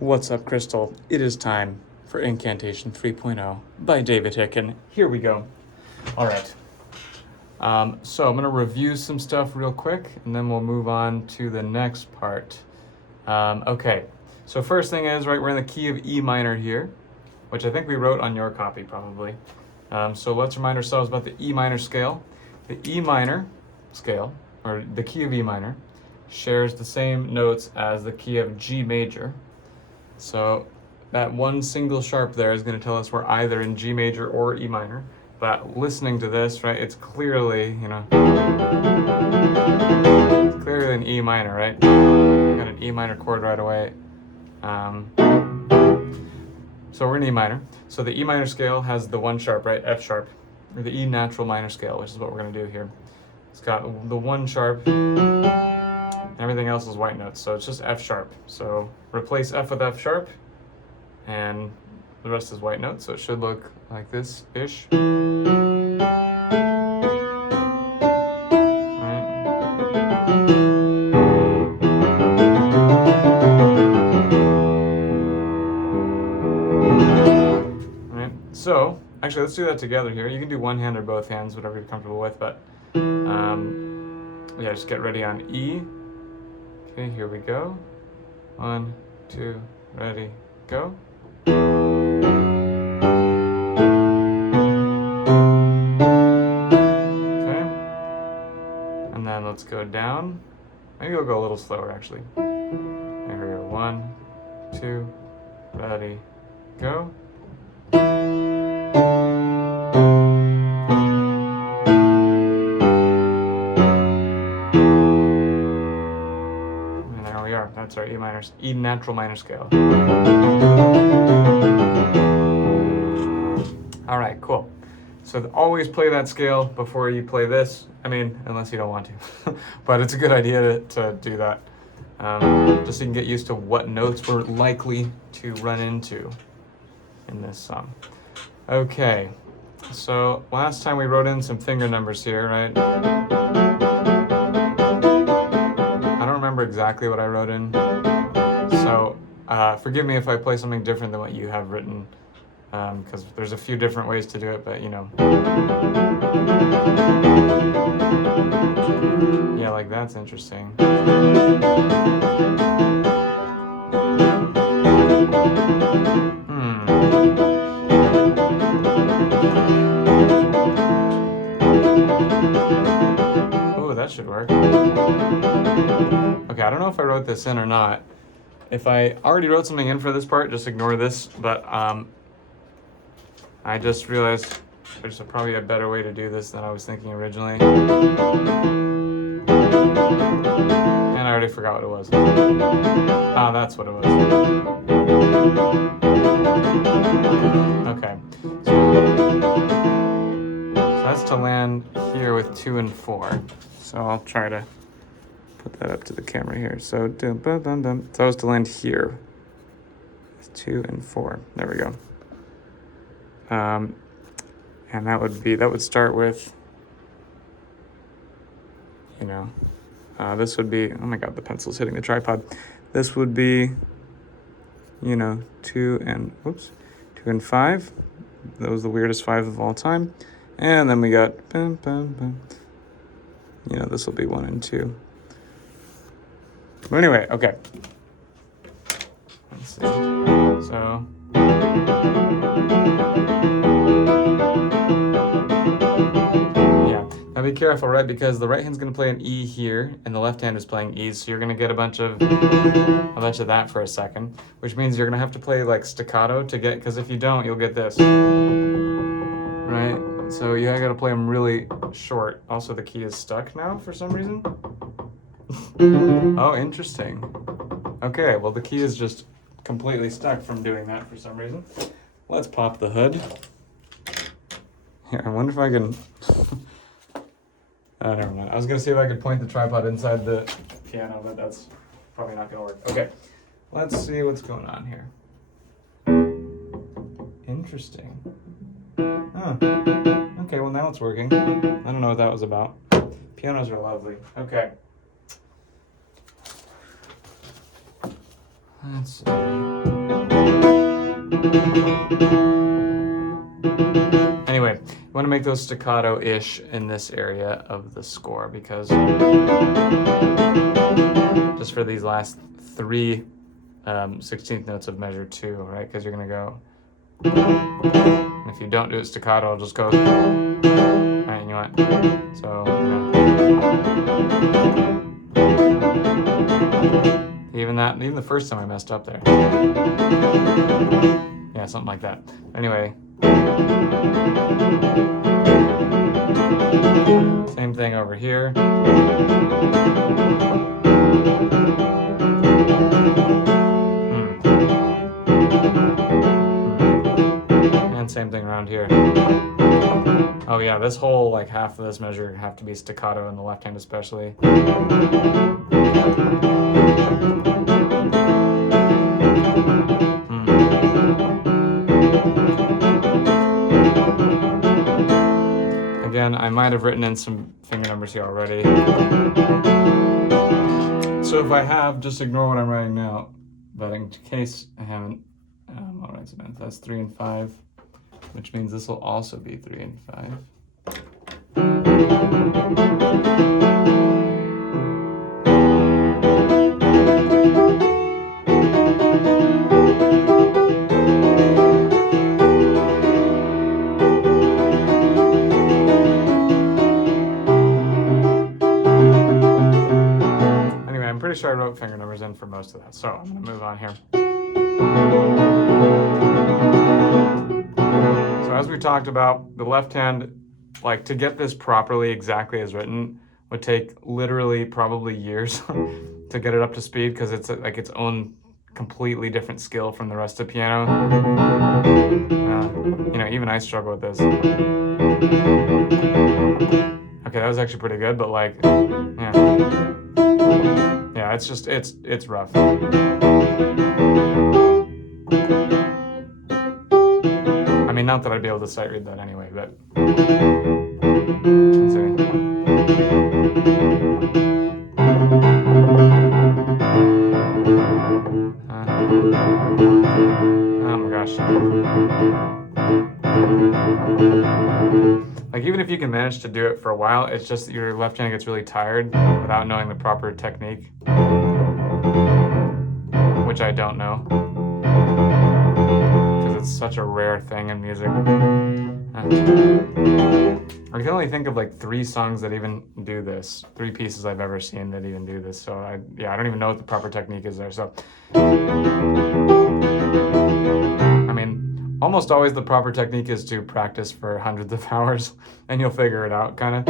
What's up, Kristal? It is time for Incantation 3.0 by David Hicken. Here we go. All right. So I'm going to review some stuff real quick, and then we'll move on to the next part. Okay. So first thing is, right, we're in the key of E minor here, which I think we wrote on your copy probably. So let's remind ourselves about the E minor scale. The E minor scale, or the key of E minor, shares the same notes as the key of G major. So that one single sharp there is going to tell us we're either in G major or E minor. But listening to this, right, it's clearly, it's clearly an E minor, right? Got an E minor chord right away. So we're in E minor. So the E minor scale has the one sharp, right? F sharp, or the E natural minor scale, which is what we're going to do here. It's got the one sharp. Everything else is white notes, so it's just F sharp. So replace F with F sharp, and the rest is white notes, so it should look like this-ish. Right. So, actually, let's do that together here. You can do one hand or both hands, whatever you're comfortable with, but yeah, just get ready on E. Okay, here we go. 1, 2, ready, go. Okay. And then let's go down. Maybe we'll go a little slower, actually. There we go. 1, 2, ready, go. That's our E natural minor scale. All right, cool. So always play that scale before you play this. I mean, unless you don't want to, but it's a good idea to do that. Just so you can get used to what notes we're likely to run into in this song. Okay, so last time we wrote in some finger numbers here, right? I don't remember exactly what I wrote in, so forgive me if I play something different than what you have written, because there's a few different ways to do it, but yeah, like that's interesting. Oh, that should work. Okay, I don't know if I wrote this in or not. If I already wrote something in for this part, just ignore this, but I just realized there's probably a better way to do this than I was thinking originally. And I already forgot what it was. Ah, that's what it was. Okay. So that's to land here with 2 and 4. So I'll try to put that up to the camera here. So that was to land here with 2 and 4. There we go. And that would start with, this would be, oh my God, the pencil's hitting the tripod. This would be, 2 and 5. That was the weirdest 5 of all time. And then we got, this will be 1 and 2. But anyway, okay. Let's see. So. Yeah. Now be careful, right? Because the right hand's going to play an E here, and the left hand is playing E's, so you're going to get a bunch of that for a second, which means you're going to have to play like staccato to get, because if you don't, you'll get this. Right? So you got to play them really short. Also, the key is stuck now for some reason. Oh, interesting. Okay, well, the key is just completely stuck from doing that for some reason. Let's pop the hood. Here, I wonder if I can... Oh, never mind. I was going to see if I could point the tripod inside the piano, but that's probably not going to work. Okay, let's see what's going on here. Interesting. Oh. Okay, well, now it's working. I don't know what that was about. Pianos are lovely. Okay. Let's see. Anyway, you want to make those staccato-ish in this area of the score because just for these last three 16th notes of measure 2, right? Because you're going to go, and if you don't do it staccato, it'll just go, right, and you want, so, even the first time I messed up there. Yeah, something like that. Anyway. Same thing over here. And same thing around here. Oh yeah, this whole like half of this measure have to be staccato in the left hand especially. Again, I might have written in some finger numbers here already. So if I have, just ignore what I'm writing now. But in case I haven't, I'll write some in. That's 3 and 5, which means this will also be 3 and 5. I'm pretty sure I wrote finger numbers in for most of that, so I'm going to move on here. So as we talked about, the left hand, like to get this properly exactly as written, would take literally probably years to get it up to speed because it's like its own completely different skill from the rest of piano. You know, even I struggle with this. Okay, that was actually pretty good, but like, yeah. Yeah, it's just, it's rough. I mean, not that I'd be able to sight read that anyway, but let's see. Oh my gosh. Like even if you can manage to do it for a while, it's just that your left hand gets really tired without knowing the proper technique, which I don't know, because it's such a rare thing in music. I can only think of like 3 songs that even do this, 3 pieces I've ever seen that even do this. So I don't even know what the proper technique is there. So I mean, almost always the proper technique is to practice for hundreds of hours and you'll figure it out, kind of.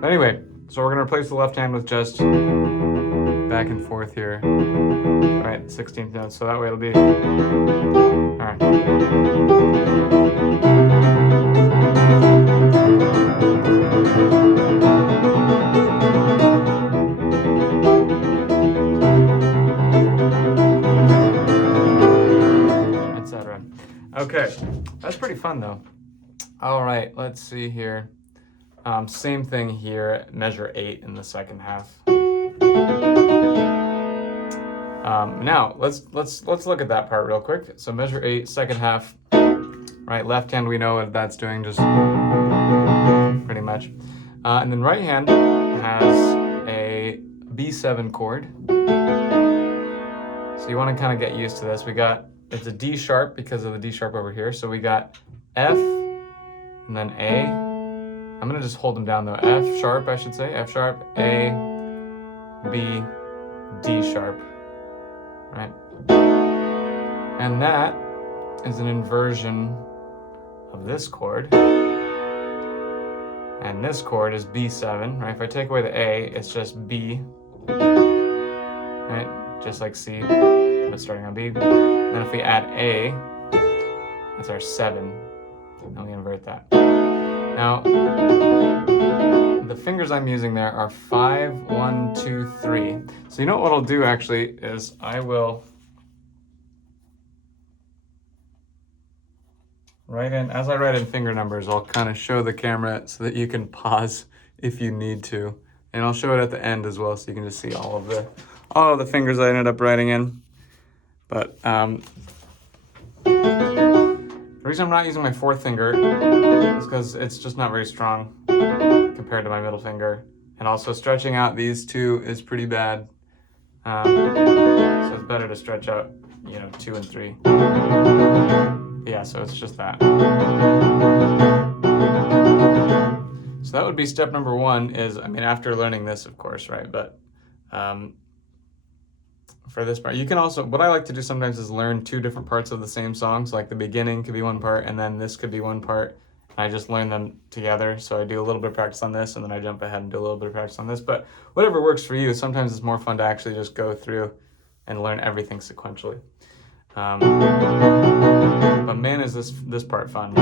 But anyway, so we're going to replace the left hand with just back and forth here. All right, 16th notes, so that way it'll be, all right. Okay, that's pretty fun though. All right, let's see here. Same thing here, measure 8 in the second half. Now let's look at that part real quick. So measure 8, second half. Right, left hand we know what that's doing, just pretty much. And then right hand has a B7 chord. So you want to kind of get used to this. It's a D sharp because of the D sharp over here. So we got F and then A. I'm going to just hold them down though. F sharp, I should say. F sharp, A, B, D sharp. Right? And that is an inversion of this chord. And this chord is B7, right? If I take away the A, it's just B. Right? Just like C, but starting on B. And then if we add A, that's our 7. And we invert that. Now, the fingers I'm using there are 5, 1, 2, 3. So you know what I'll do actually is I will write in, as I write in finger numbers, I'll kind of show the camera so that you can pause if you need to. And I'll show it at the end as well so you can just see all all of the fingers I ended up writing in. But the reason I'm not using my fourth finger is because it's just not very strong compared to my middle finger. And also stretching out these two is pretty bad. So it's better to stretch out, 2 and 3. Yeah, so it's just that. So that would be step number 1 is, after learning this, of course, right? But for this part, you can also, what I like to do sometimes is learn 2 different parts of the same song. So like the beginning could be one part and then this could be one part. And I just learn them together. So I do a little bit of practice on this and then I jump ahead and do a little bit of practice on this. But whatever works for you, sometimes it's more fun to actually just go through and learn everything sequentially. But man, is this part fun.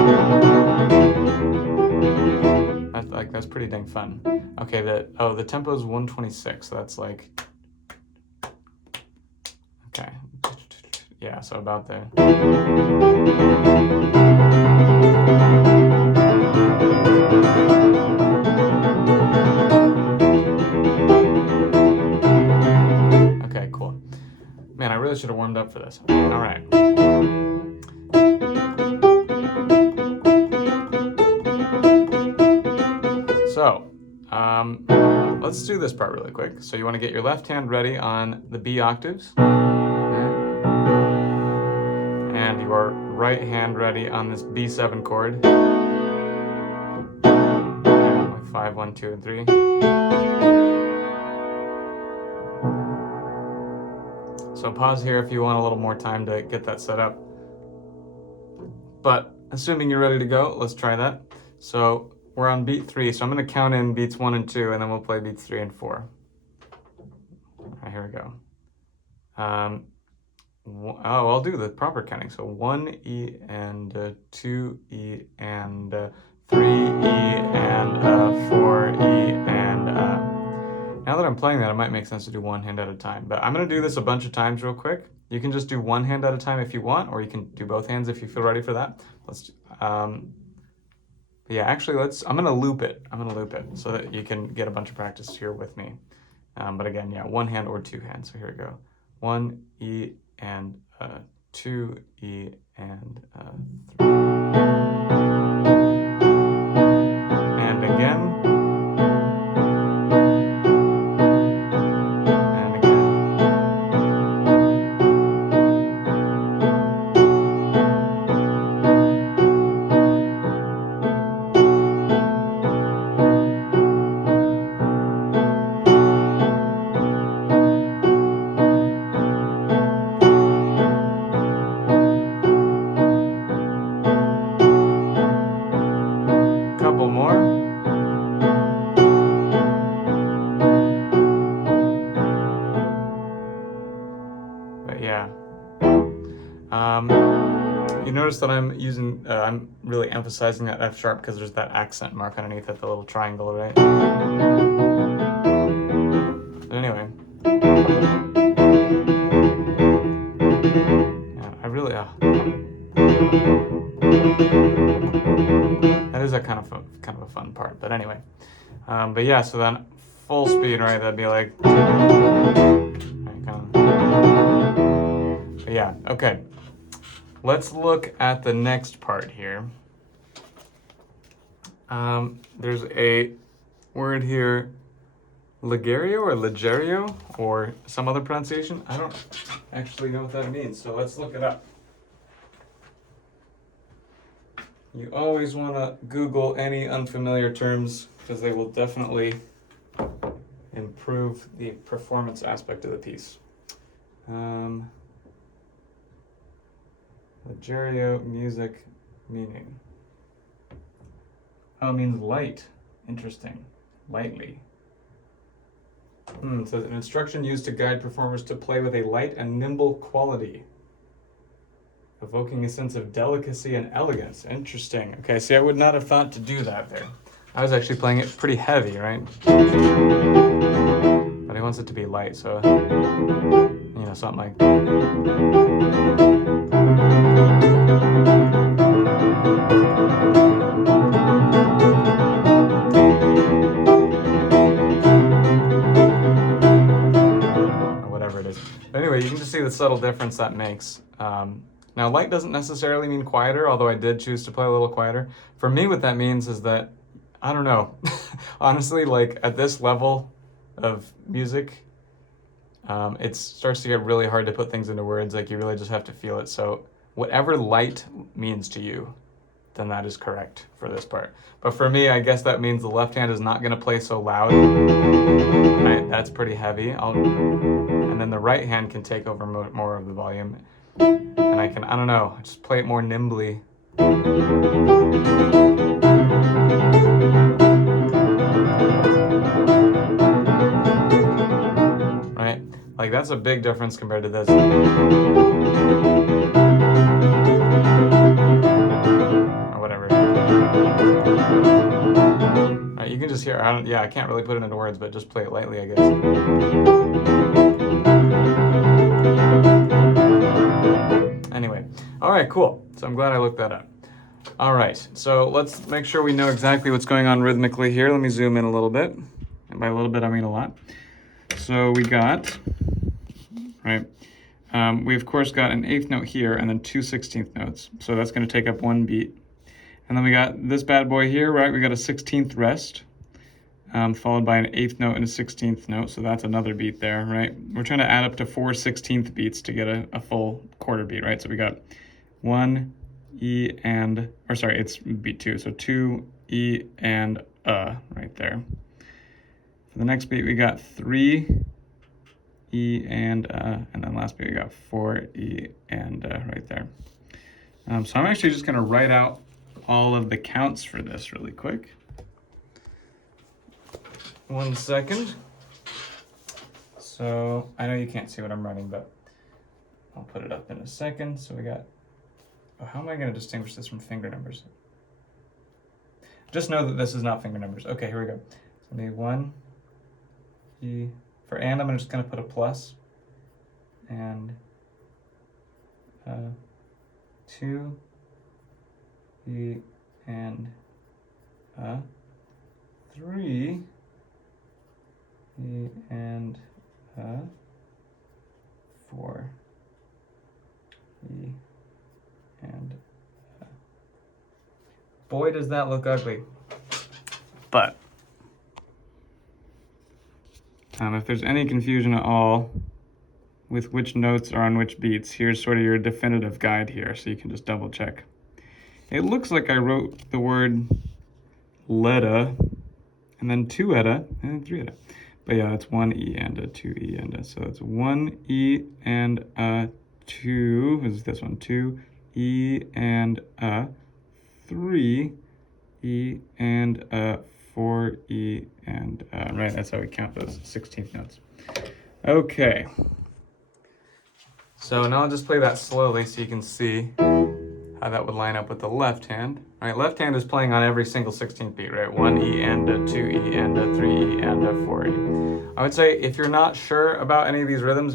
That's pretty dang fun. Okay, the tempo is 126, so that's like, okay, yeah, so about there. Okay, cool. Man, I really should have warmed up for this. All right. So, let's do this part really quick. So you want to get your left hand ready on the B octaves. And your right hand ready on this B7 chord. And 5, 1, 2, and 3. So pause here if you want a little more time to get that set up. But assuming you're ready to go, let's try that. So we're on beat 3, so I'm going to count in beats 1 and 2, and then we'll play beats 3 and 4. All right, here we go. I'll do the proper counting. So 1 E and 2 E and 3 E and 4 E and now that I'm playing that, it might make sense to do one hand at a time. But I'm going to do this a bunch of times real quick. You can just do one hand at a time if you want, or you can do both hands if you feel ready for that. Yeah, actually, I'm going to loop it. I'm going to loop it so that you can get a bunch of practice here with me. But again, yeah, one hand or 2 hands. So here we go. 1 E and 2 E and 3. And again. And again. Couple more. But yeah. You notice that I'm really emphasizing that F sharp because there's that accent mark underneath it, the little triangle, right? But anyway. Yeah, I really, that is a kind of a fun part, but anyway. But yeah, so then full speed, right? That'd be like, but yeah, okay. Let's look at the next part here. There's a word here, Ligerio or Ligerio or some other pronunciation. I don't actually know what that means, so let's look it up. You always want to Google any unfamiliar terms because they will definitely improve the performance aspect of the piece. Ligerio, music, meaning. Oh, it means light. Interesting. Lightly. So an instruction used to guide performers to play with a light and nimble quality, evoking a sense of delicacy and elegance. Interesting. Okay, see, I would not have thought to do that there. I was actually playing it pretty heavy, right? But he wants it to be light, so, something like... subtle difference that makes. Now, light doesn't necessarily mean quieter, although I did choose to play a little quieter. For me, what that means is that, I don't know, honestly, like at this level of music, it starts to get really hard to put things into words. Like you really just have to feel it. So whatever light means to you, then that is correct for this part. But for me, I guess that means the left hand is not going to play so loud. Right? That's pretty heavy. And then the right hand can take over more of the volume. And I can, I don't know, just play it more nimbly. Right? Like that's a big difference compared to this. Or whatever. Right, you can just hear, I can't really put it into words, but just play it lightly, I guess. Anyway, all right, cool. So I'm glad I looked that up. All right, so let's make sure we know exactly what's going on rhythmically here. Let me zoom in a little bit. And by a little bit, I mean a lot. So we got, right, we of course got an 8th note here and then 2 16th notes. So that's going to take up 1 beat. And then we got this bad boy here, right? We got a 16th rest, followed by an 8th note and a 16th note. So that's another beat there, right? We're trying to add up to 4 16th beats to get a full quarter beat, right? So we got 1, E, and, or sorry, it's beat 2. So 2, E, and right there. For the next beat, we got 3, E, and then last beat, we got 4, E, and right there. So I'm actually just gonna write out all of the counts for this really quick. 1 second. So I know you can't see what I'm writing, but I'll put it up in a second. So we got, oh, how am I going to distinguish this from finger numbers? Just know that this is not finger numbers. Okay, here we go. So maybe 1, E. For and, I'm just going to put a plus. And 2, E, and 3, E, and 4, E, and boy, does that look ugly. But if there's any confusion at all with which notes are on which beats, here's sort of your definitive guide here, so you can just double check. It looks like I wrote the word letta, and then 2 etta, and then 3 etta. But yeah, it's 1 E and a 2 E and a. So it's 1 E and a 2, what is this one? 2 E and a 3 E and a 4 E and right, that's how we count those 16th notes. Okay. So now I'll just play that slowly so you can see how that would line up with the left hand. All right, left hand is playing on every single 16th beat, right? 1 E and a 2 E and a 3 E and a 4 E. I would say if you're not sure about any of these rhythms,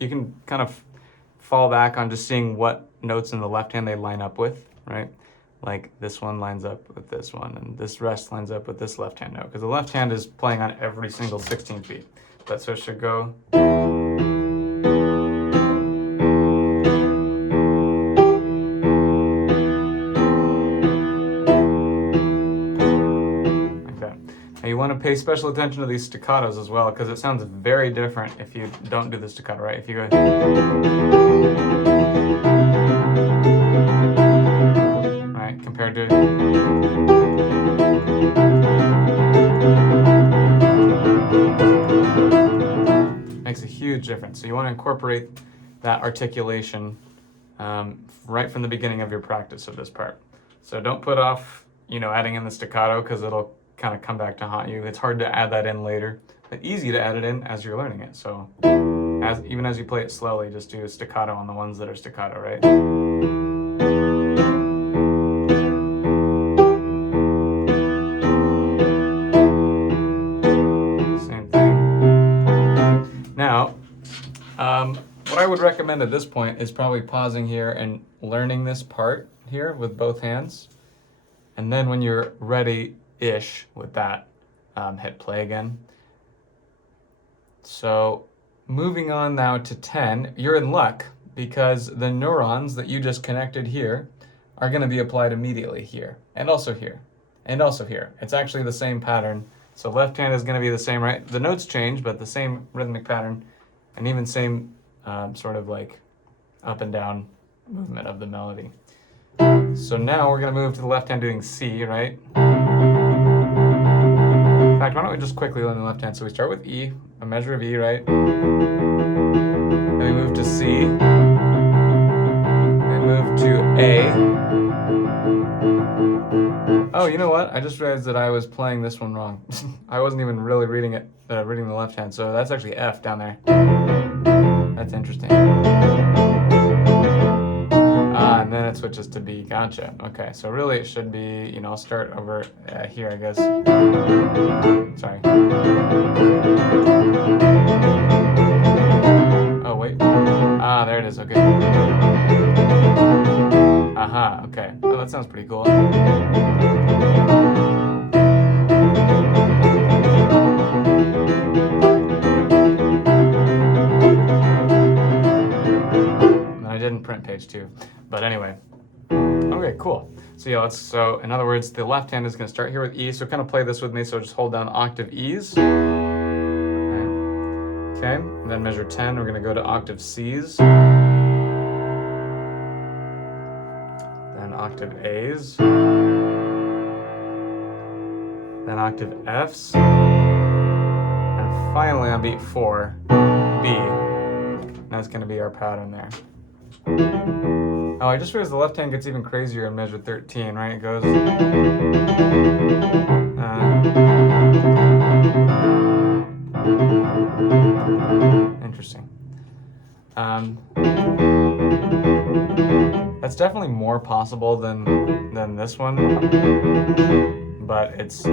you can kind of fall back on just seeing what notes in the left hand they line up with, right? Like this one lines up with this one, and this rest lines up with this left hand note, because the left hand is playing on every single 16th beat. But so it should go. You want to pay special attention to these staccatos as well, because it sounds very different if you don't do the staccato, right? If you go, right, compared to, makes a huge difference. So you want to incorporate that articulation right from the beginning of your practice of this part. So don't put off, adding in the staccato, because it'll kind of come back to haunt you. It's hard to add that in later, but easy to add it in as you're learning it. So even as you play it slowly, just do a staccato on the ones that are staccato, right? Same thing. Now, what I would recommend at this point is probably pausing here and learning this part here with both hands. And then when you're ready-ish with that, hit play again. So moving on now to 10, you're in luck because the neurons that you just connected here are going to be applied immediately here, and also here, and also here. It's actually the same pattern. So left hand is going to be the same, right? The notes change, but the same rhythmic pattern, and even same sort of like up and down movement of the melody. So now we're going to move to the left hand doing C, right? In fact, why don't we just quickly learn the left hand? So we start with E, a measure of E, right? Then we move to C. Then move to A. Oh, you know what? I just realized that I was playing this one wrong. I wasn't even really reading it, reading the left hand. So that's actually F down there. That's interesting. And then it switches to B. Gotcha. Okay, so really it should be, you know, I'll start over here, I guess. Sorry. Oh, wait. Ah, there it is. Okay. Aha, okay. Oh, that sounds pretty cool. I didn't print page 2, but anyway. Okay, cool. So yeah, so in other words, the left hand is going to start here with E, so kind of play this with me, so just hold down octave E's. Okay, and then measure 10, we're going to go to octave C's. Then octave A's. Then octave F's. And finally on beat 4, B. That's going to be our pattern there. Oh, I just realized the left hand gets even crazier in measure 13, right? It goes... interesting. That's definitely more possible than this one, but it's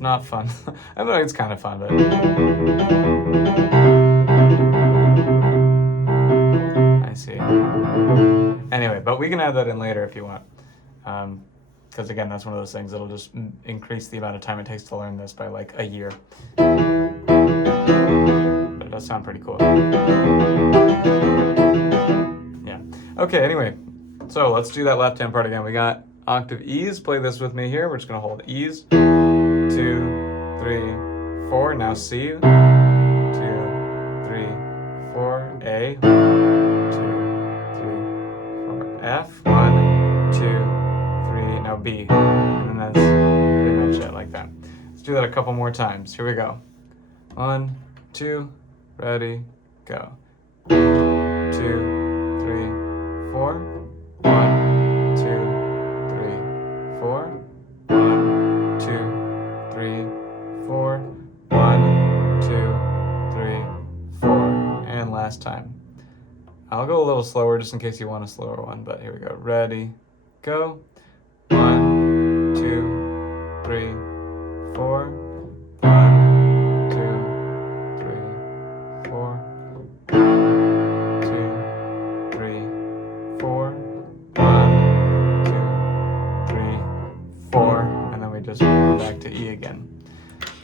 not fun. I mean, it's kind of fun, but... see. Anyway, but we can add that in later if you want. Because again, that's one of those things that'll just increase the amount of time it takes to learn this by like a year. But it does sound pretty cool. Yeah. Okay, anyway. So let's do that left hand part again. We got octave E's. Play this with me here. We're just going to hold E's. 2, 3, 4. Now C. 2, 3, 4. A. F, 1, 2, 3, now B, and that's pretty much it, like that. Let's do that a couple more times. Here we go. 1, 2, ready, go. 2, 3, 4. 1, 2, 3, 4. 1, 2, 3, 4. 1, 2, 3, 4. And last time. I'll go a little slower just in case you want a slower one, but here we go. Ready, go. 1, 2, 3, 4. 1, 2, 3, 4. 1, 2, 3, 4. 1, 2, 3, 4. And then we just go back to E again.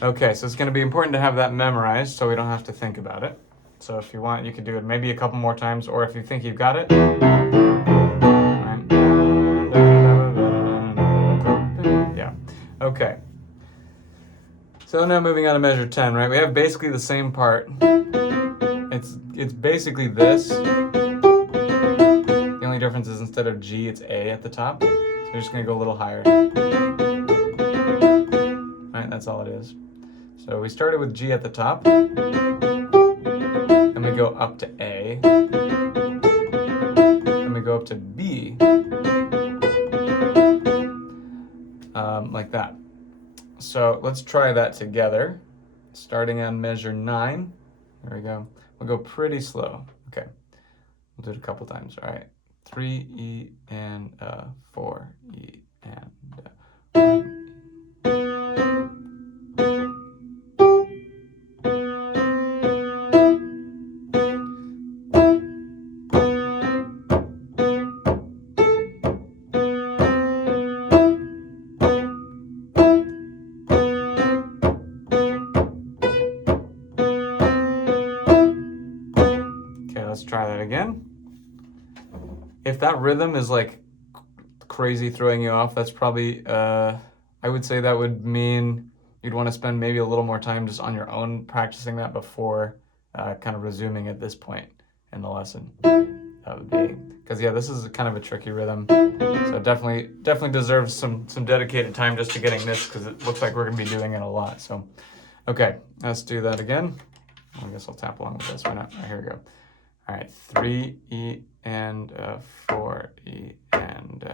Okay, so it's going to be important to have that memorized so we don't have to think about it. So if you want, you could do it maybe a couple more times, or if you think you've got it. Yeah. Okay. So now moving on to measure 10, right? We have basically the same part. It's basically this. The only difference is instead of G, it's A at the top. So you're just going to go a little higher. Right, that's all it is. So we started with G at the top. Then we go up to A. Then we go up to B. Like that. So let's try that together. Starting on measure 9. There we go. We'll go pretty slow. Okay. We'll do it a couple times. All right. 3 E and 4 E and 1. if that rhythm is like crazy throwing you off, that's probably, I would say that would mean you'd want to spend maybe a little more time just on your own practicing that before kind of resuming at this point in the lesson. That would be, because yeah, this is kind of a tricky rhythm. So definitely deserves some dedicated time just to getting this, because it looks like we're gonna be doing it a lot. So, okay, let's do that again. I guess I'll tap along with this. Why not? Right, here we go. All right, 3 E and 4 E and.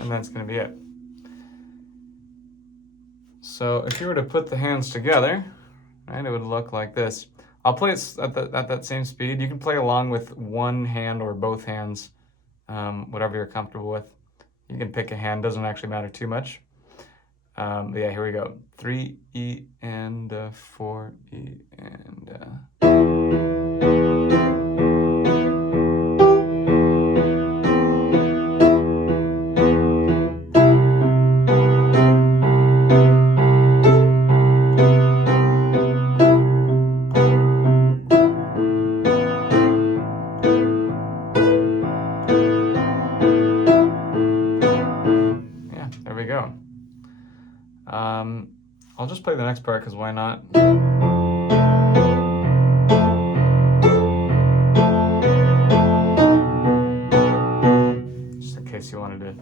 And that's going to be it. So if you were to put the hands together, right, it would look like this. I'll play it at that same speed. You can play along with one hand or both hands, whatever you're comfortable with. You can pick a hand, doesn't actually matter too much. But yeah, here we go. 3 E and 4 E and. There we go. I'll just play the next part because why not? Just in case you wanted to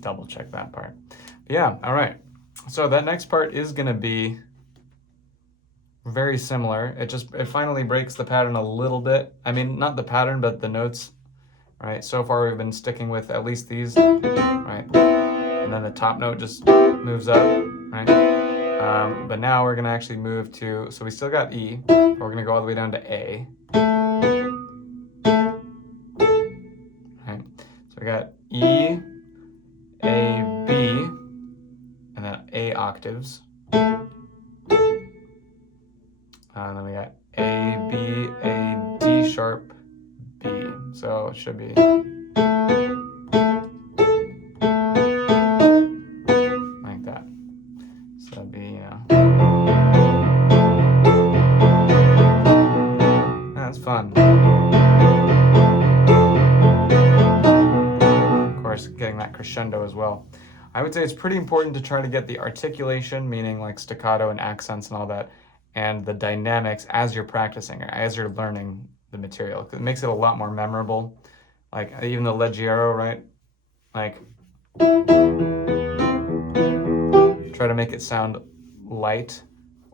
double check that part. But yeah, all right. So that next part is going to be very similar. It finally breaks the pattern a little bit. I mean, not the pattern, but the notes. Right. So far we've been sticking with at least these. Right. And then the top note just moves up, right? But now we're gonna actually move to, so we still got E, but we're gonna go all the way down to A. Right? So we got E, A, B, and then A octaves. And then we got A, B, A, D sharp, B. So it should be. Fun. Of course, getting that crescendo as well. I would say it's pretty important to try to get the articulation, meaning like staccato and accents and all that, and the dynamics as you're practicing or as you're learning the material. It makes it a lot more memorable. Like even the Leggiero, right? Like try to make it sound light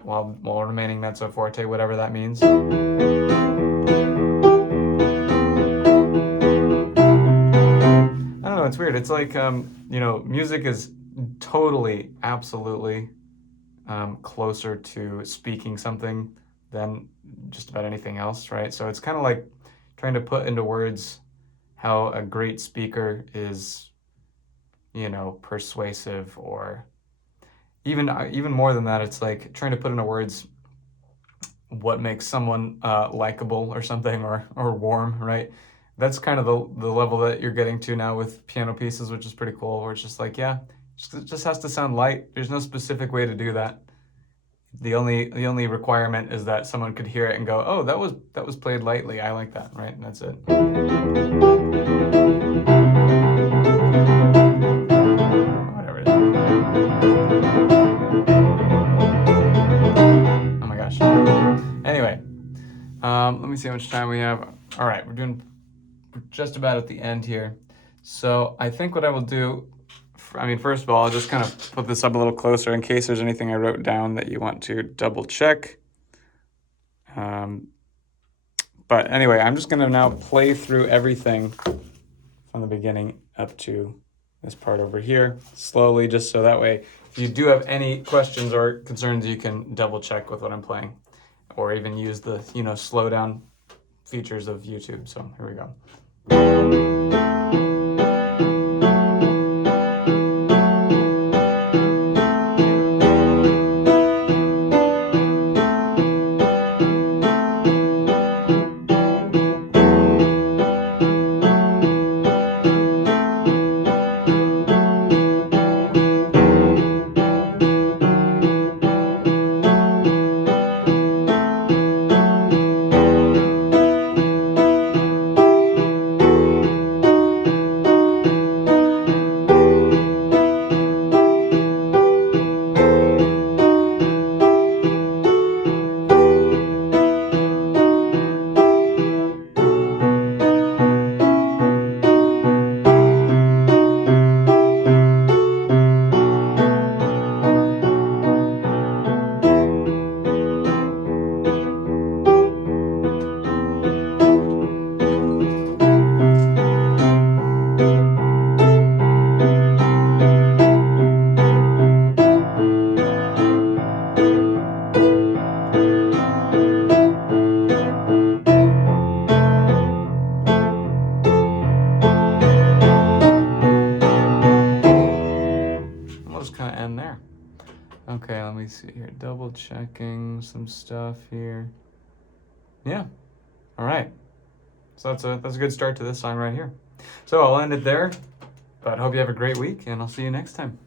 while remaining mezzo forte, whatever that means. It's weird. It's like, music is totally, absolutely closer to speaking something than just about anything else, right? So it's kind of like trying to put into words how a great speaker is, persuasive, or even more than that, it's like trying to put into words what makes someone likable or something, or warm, right? That's kind of the level that you're getting to now with piano pieces, which is pretty cool, where it's just like, yeah, it just has to sound light. There's no specific way to do that. The only requirement is that someone could hear it and go, oh, that was played lightly. I like that, right? And that's it. Whatever it is. Oh my gosh. Anyway, let me see how much time we have. All right, we're just about at the end here. So I think what I will do, first of all, I'll just kind of put this up a little closer in case there's anything I wrote down that you want to double check. But anyway, I'm just going to now play through everything from the beginning up to this part over here slowly, just so that way if you do have any questions or concerns, you can double check with what I'm playing, or even use the slow down features of YouTube. So here we go. Okay, let me see here. Double checking some stuff here. Yeah. All right. So that's a good start to this song right here. So I'll end it there, but hope you have a great week, and I'll see you next time.